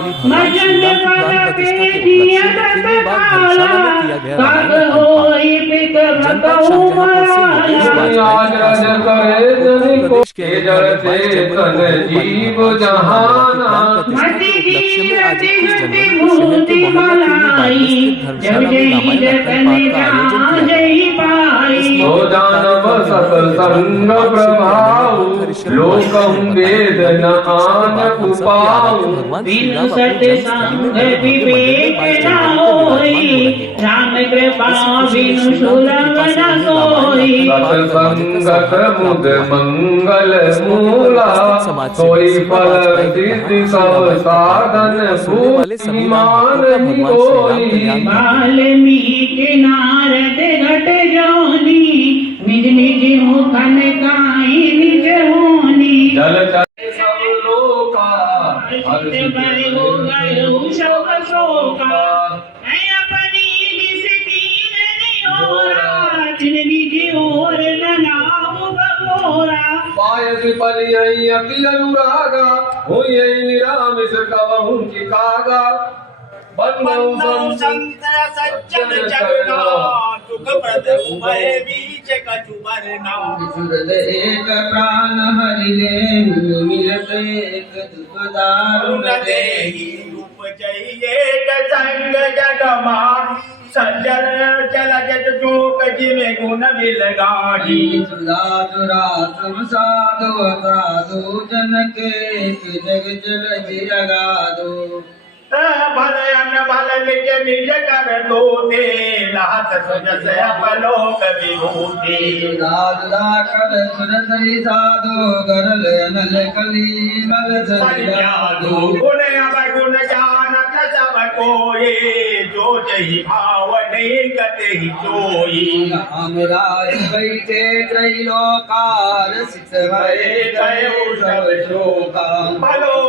वाली भगवान श्री राम की प्राण प्रतिष्ठा के उपलक्ष्य में खिलनीबाग धर्मशाला में किया गया रामायण अखंड पाठ। जनपद शाहजहांपुर से योगेश वाजपेयी की खासियत। उत्तर प्रदेश के अयोध्या में 22 जनवरी को होने वाली भगवान श्री राम लला की प्राण प्रतिष्ठा के उपलक्ष्य में आज 21 जनवरी को शहर के मोहल्ला खिलनी बाग में स्थित धर्मशाला में रामायण अखंड पाठ का आयोजन किया गया। इस सत्संग प्रभाव लोकं वेद न आन उपाव बिनु सत्संग विवेक न होई राम कृपा बिनु सुलभ न कोई सत्संगत मुद मंगल मूला कोई फल सिद्धि सब साधन भूतिमान कोई वाल्मीकि नारद घट जोनी निज निज मुखन काई निज होनी जल चले सब लोका हर्षित भय हो गयो शोक शोका है अपनी निज कीन निहोरा जिन निज ओर न नाम बबोरा पायस परियई अति अनुरागा होई निरामिष कवहु की कागा बंदौ संत सज्जन जगना दुख प्रद उभय बीच कछु बरना विसुरत एक प्राण हरि ले मिलत एक दुख दारुण देहि उपजइए संग जगमा सज्जन चल जत जोक जिमे गुण बिलगाड़ी सुरा संसादो साधु जनक जग जल जगा दो भल अन भल निज निज कर दो दे लात सुजस अपलोक विभूति दुरा कर सुर सरी साधो गरल नल कली मल जादू गुण अवगुण जानत सब कोई जो जहि भाव नहीं गति जोई राम राय बैठे त्रैलोकार सित भय गयो सब शोका भलो